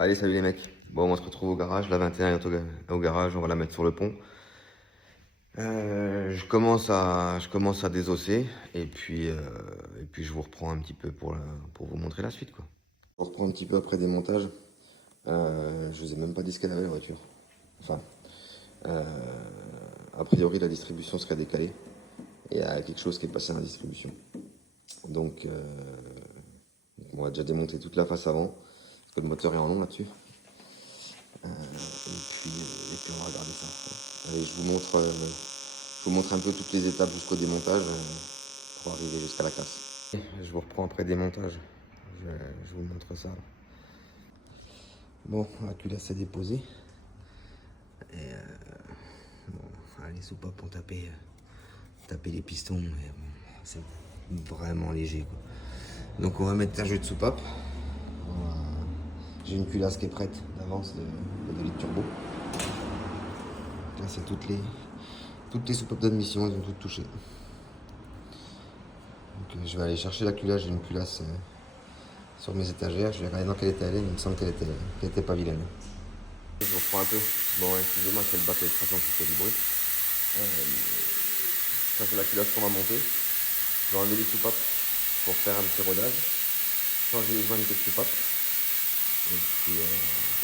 Allez, salut les mecs. Bon, on se retrouve au garage. La 21 est au garage. On va la mettre sur le pont. Je commence à désosser. Et puis je vous reprends un petit peu pour vous montrer la suite, quoi. Je vous reprends un petit peu après démontage. Je vous ai même pas dit ce qu'elle avait la voiture. Enfin, euh, a priori, la distribution serait décalée. Et il y a quelque chose qui est passé dans la distribution. Donc, on va déjà démonter toute la face avant. Parce que le moteur est en long là-dessus. Et puis on va regarder ça. Allez, je vous montre un peu toutes les étapes jusqu'au démontage pour arriver jusqu'à la casse. Je vous reprends après démontage. Je vous montre ça. Bon, la culasse est déposée. Et bon, les soupapes pour taper les pistons. Mais bon, c'est vraiment léger, quoi. Donc on va mettre un jeu de soupape. J'ai une culasse qui est prête d'avance de litre turbo. Là, c'est toutes les soupapes d'admission, elles ont toutes touché. Donc je vais aller chercher la culasse, j'ai une culasse sur mes étagères, je vais regarder dans quel état elle est, mais il me semble qu'elle était pas vilaine. Je vous reprends un peu. Bon, excusez-moi, c'est le bac d'extraction qui fait du bruit. Ça, c'est la culasse qu'on va monter. Je vais enlever les soupapes pour faire un petit rodage, changer les joints de soupapes. Et puis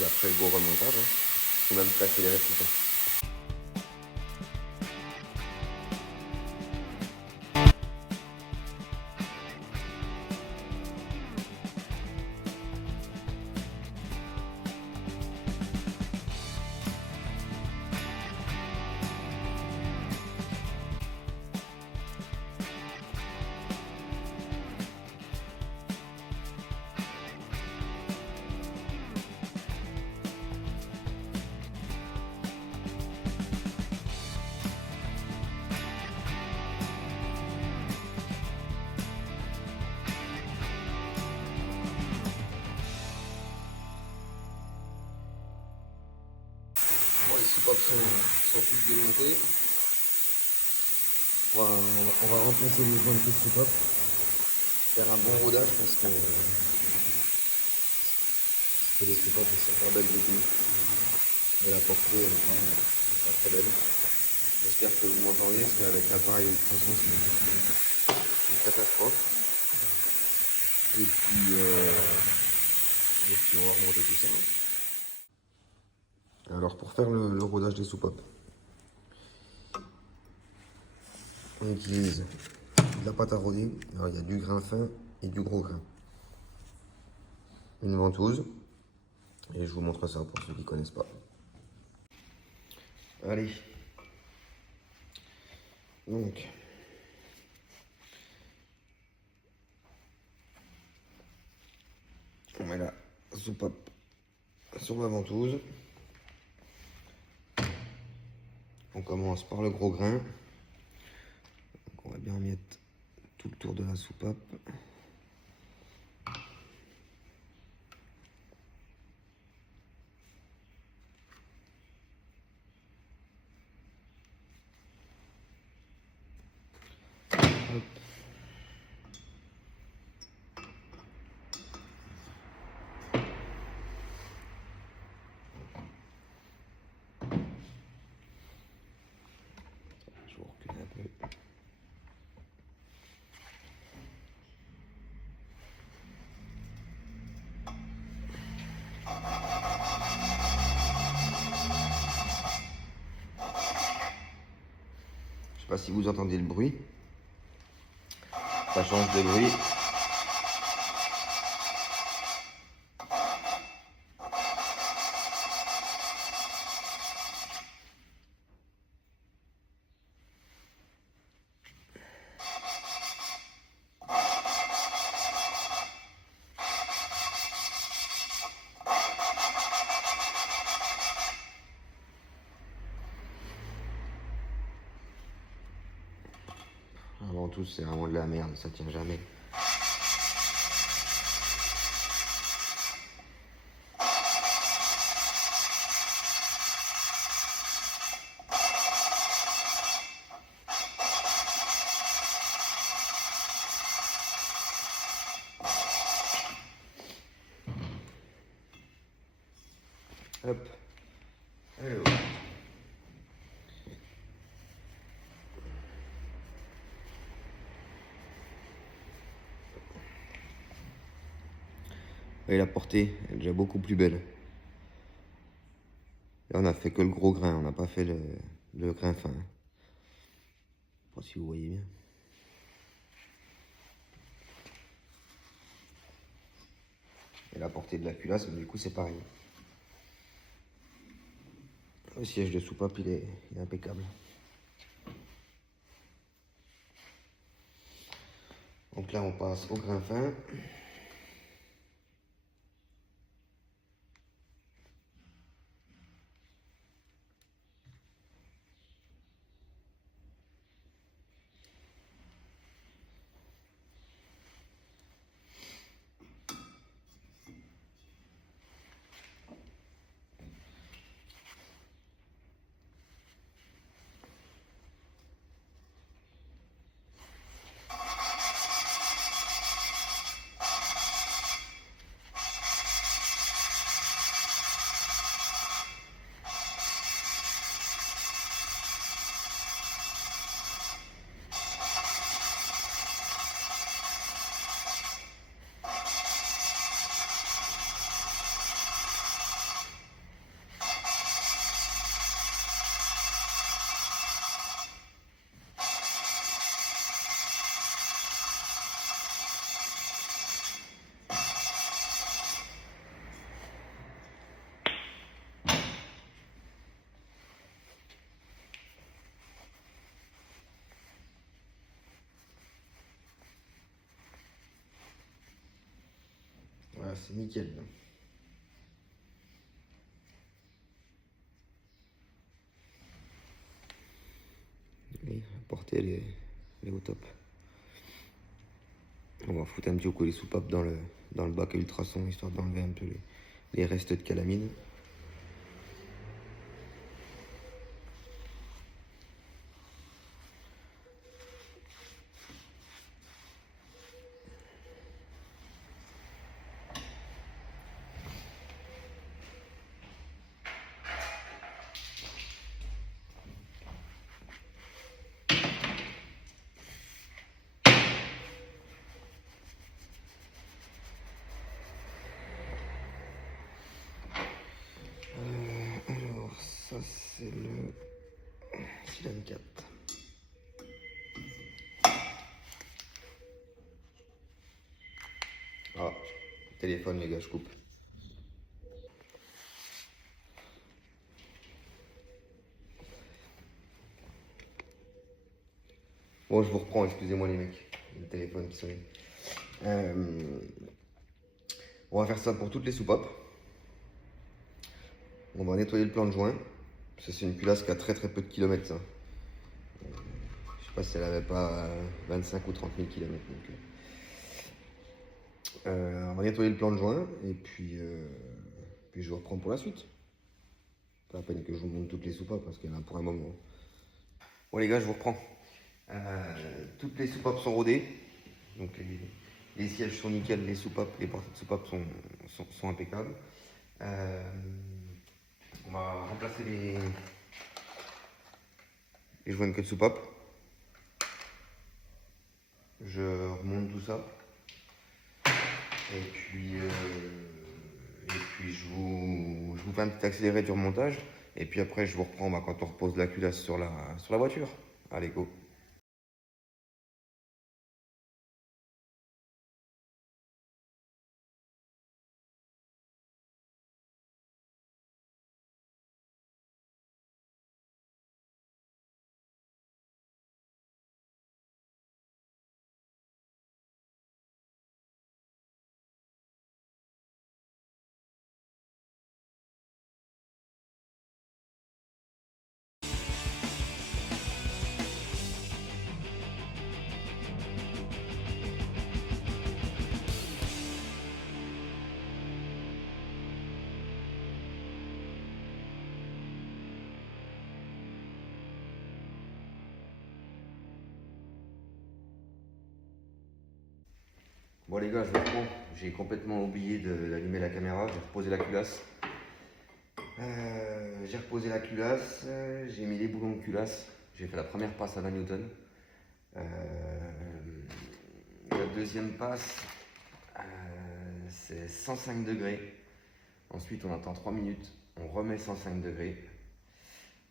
après, le gros remontage. Il faut même placer les récipients. Bon, les soupapes sont toutes démontées. On va remplacer les joints de soupapes, faire un bon rodage parce que les soupapes ne sont pas belles du tout. Et la portée elle est pas très belle. J'espère que vous m'entendez parce qu'avec l'appareil d'extraction c'est une catastrophe. Et puis on va remonter tout ça. Alors pour faire le rodage des soupapes, on utilise de la pâte à roder. Alors il y a du grain fin et du gros grain. Une ventouse. Et je vous montre ça pour ceux qui ne connaissent pas. Allez. Donc. On met la soupape sur la ventouse. On commence par le gros grain. Donc on va bien mettre tout le tour de la soupape. Hop. Je vous recule un peu. Je sais pas si vous entendez le bruit. Ça change de bruit. Avant tout, c'est vraiment de la merde, ça tient jamais. Hop. Alors. Et la portée est déjà beaucoup plus belle. Là, on a fait que le gros grain, on n'a pas fait le grain fin. Je sais pas si vous voyez bien. Et la portée de la culasse, du coup, c'est pareil. Le siège de soupape, il est impeccable. Donc là, on passe au grain fin. Voilà, c'est nickel. Et la portée, elle est au top. On va foutre un petit coup les soupapes dans le bac à ultrasons, histoire d'enlever un peu les restes de calamine. Alors, ça c'est le Silan 4. Ah, téléphone les gars, je coupe. Bon, je vous reprends, excusez-moi les mecs. Le téléphone qui sonne. On va faire ça pour toutes les soupapes. On va nettoyer le plan de joint. Ça, c'est une culasse qui a très peu de kilomètres. Ça. Je sais pas si elle avait pas 25 ou 30 000 kilomètres. Donc, on va nettoyer le plan de joint et puis je vous reprends pour la suite. Pas la peine que je vous montre toutes les soupapes parce qu'il y en a pour un moment. Bon les gars, je vous reprends. Toutes les soupapes sont rodées. Donc les sièges sont nickel, les soupapes, les portées de soupapes sont impeccables. On va remplacer les joints de queue de soupape. Je remonte tout ça. Et puis je vous fais un petit accéléré du remontage. Et puis après, je vous reprends quand on repose la culasse sur la voiture. Allez, go! Bon les gars, je reprends. J'ai complètement oublié d'allumer la caméra. J'ai reposé la culasse. J'ai reposé la culasse, j'ai mis les boulons de culasse, j'ai fait la première passe à 20 newtons. La deuxième passe, c'est 105 degrés. Ensuite, on attend 3 minutes, on remet 105 degrés,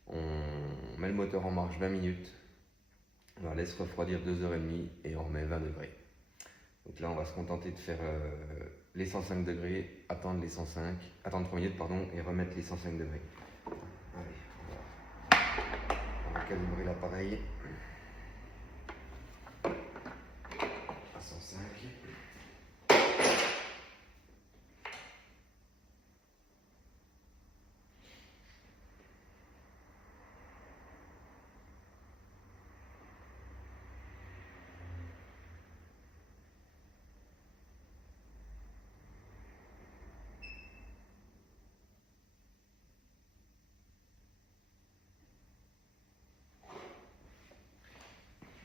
on met le moteur en marche 20 minutes, on la laisse refroidir 2h30 et on remet 20 degrés. Donc là, on va se contenter de faire les 105 degrés, attendre 3 minutes pardon, et remettre les 105 degrés. Allez, on va calibrer l'appareil à 105.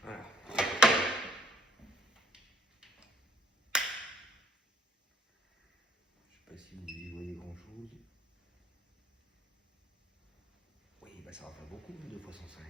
Voilà. Je sais pas si vous y voyez grand chose. Oui, bah ça va faire beaucoup, 2 fois 105.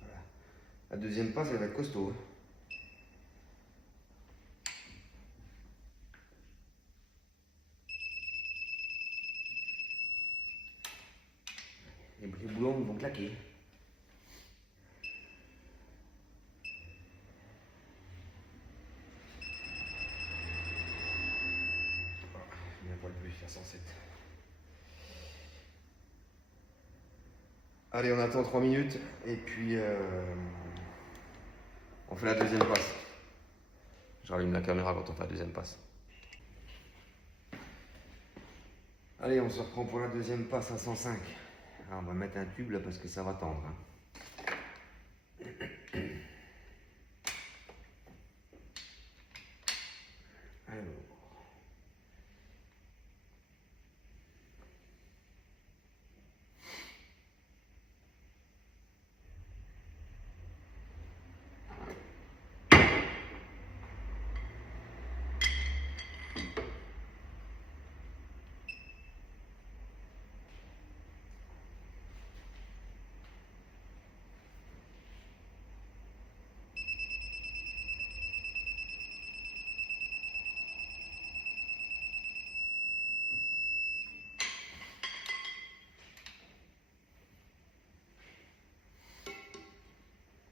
Voilà. La deuxième passe, elle va être costaud. Les boulons vont claquer. Voilà, il n'y a pas le plus, faire 107. Allez, on attend 3 minutes et puis on fait la deuxième passe. Je rallume la caméra quand on fait la deuxième passe. Allez, on se reprend pour la deuxième passe à 105. Alors, on va mettre un tube là parce que ça va tendre. Alors.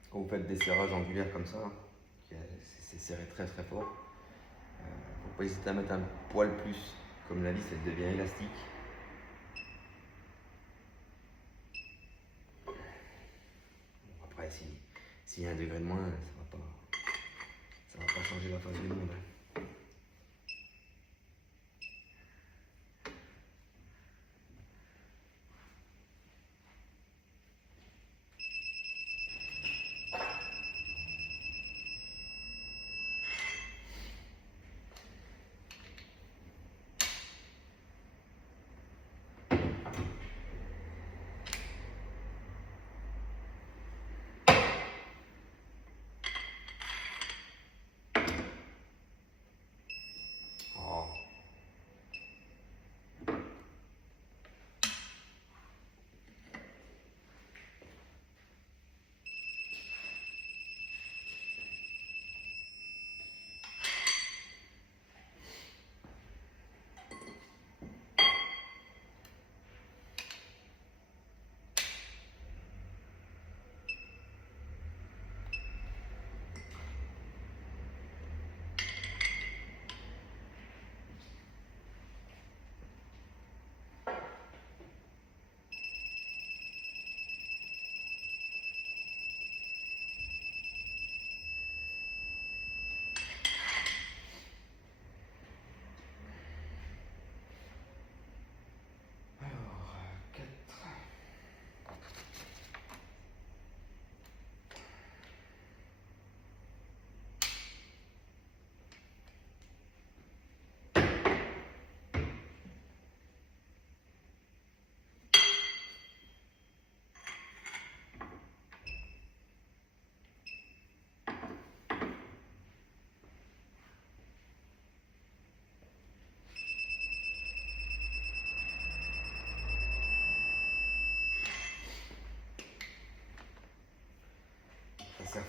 Quand vous faites des serrages angulaires comme ça, c'est serré très très fort. Faut pas hésiter à mettre un poil plus, comme la vis elle devient élastique. Bon, après, s'il y a un degré de moins, ça va pas changer la face du monde.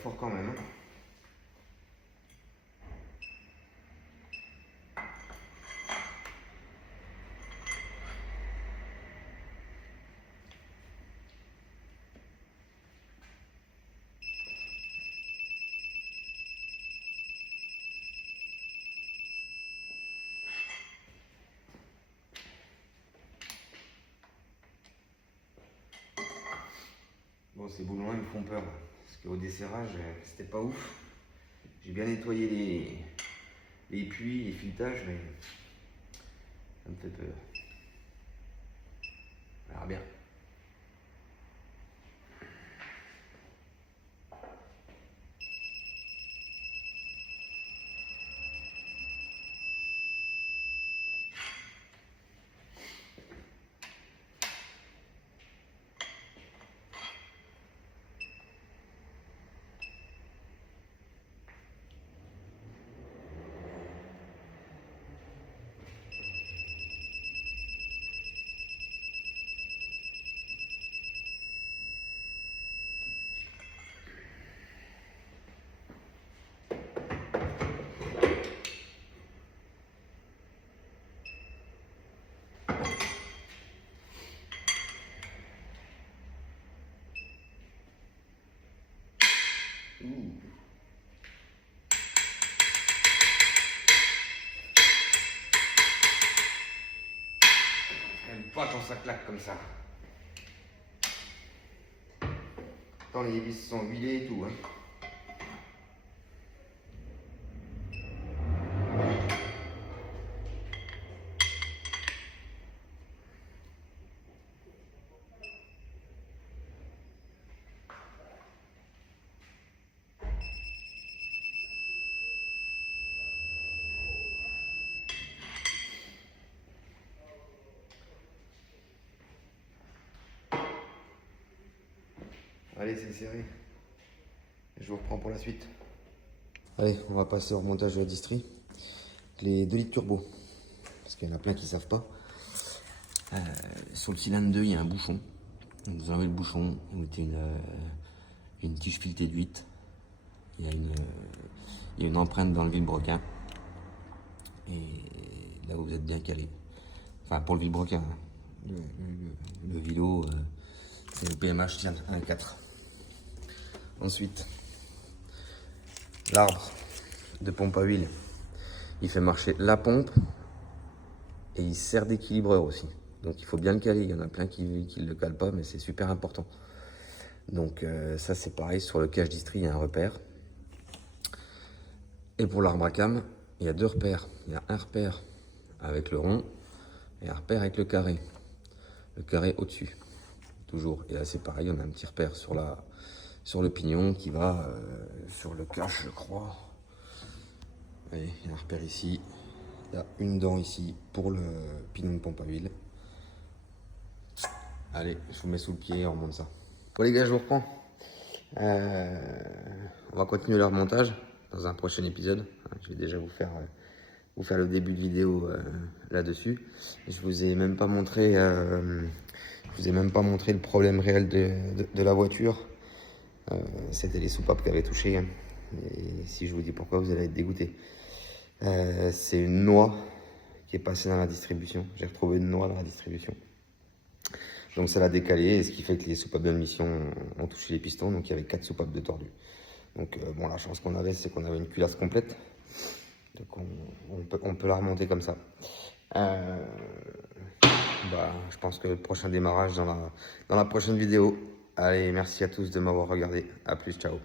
fort quand même. Hein. Bon, ces boulons ils me font peur. Parce qu'au desserrage, c'était pas ouf. J'ai bien nettoyé les puits, les filetages, mais ça me fait peur. On verra bien. J'aime pas quand ça claque comme ça. Quand les vis sont huilées et tout. Hein. Allez, c'est serré. Je vous reprends pour la suite. Allez, on va passer au remontage de la distrie. Les 2 litres turbo. Parce qu'il y en a plein qui ne savent pas. Sur le cylindre 2, il y a un bouchon. Vous enlevez le bouchon, vous mettez une tige filetée d'huître. Il y a une empreinte dans le vilebrequin. Et là, vous êtes bien calé. Enfin, pour le vilebrequin. Hein. Le vilo, c'est le PMH 1.4. Ensuite, l'arbre de pompe à huile, il fait marcher la pompe et il sert d'équilibreur aussi. Donc il faut bien le caler. Il y en a plein qui ne le calent pas, mais c'est super important. Donc ça c'est pareil, sur le cache distri, il y a un repère. Et pour l'arbre à cam, il y a 2 repères. Il y a un repère avec le rond et un repère avec le carré. Le carré au-dessus, toujours. Et là c'est pareil, on a un petit repère sur le pignon qui va sur le cache, je crois. Voyez, il y a un repère ici. Il y a une dent ici pour le pignon de pompe à huile. Allez, je vous mets sous le pied et on remonte ça. Bon les gars, je vous reprends. On va continuer le remontage dans un prochain épisode. Je vais déjà vous faire le début de vidéo là-dessus. Je vous ai même pas montré le problème réel de la voiture. C'était les soupapes qui avaient touché. Hein. Et si je vous dis pourquoi, vous allez être dégoûté. C'est une noix qui est passée dans la distribution. J'ai retrouvé une noix dans la distribution. Donc ça l'a décalé, ce qui fait que les soupapes de mission ont touché les pistons. Donc il y avait 4 soupapes de tordues. Donc bon, la chance qu'on avait, c'est qu'on avait une culasse complète. Donc on peut la remonter comme ça. Je pense que le prochain démarrage dans la prochaine vidéo. Allez, merci à tous de m'avoir regardé. À plus, ciao.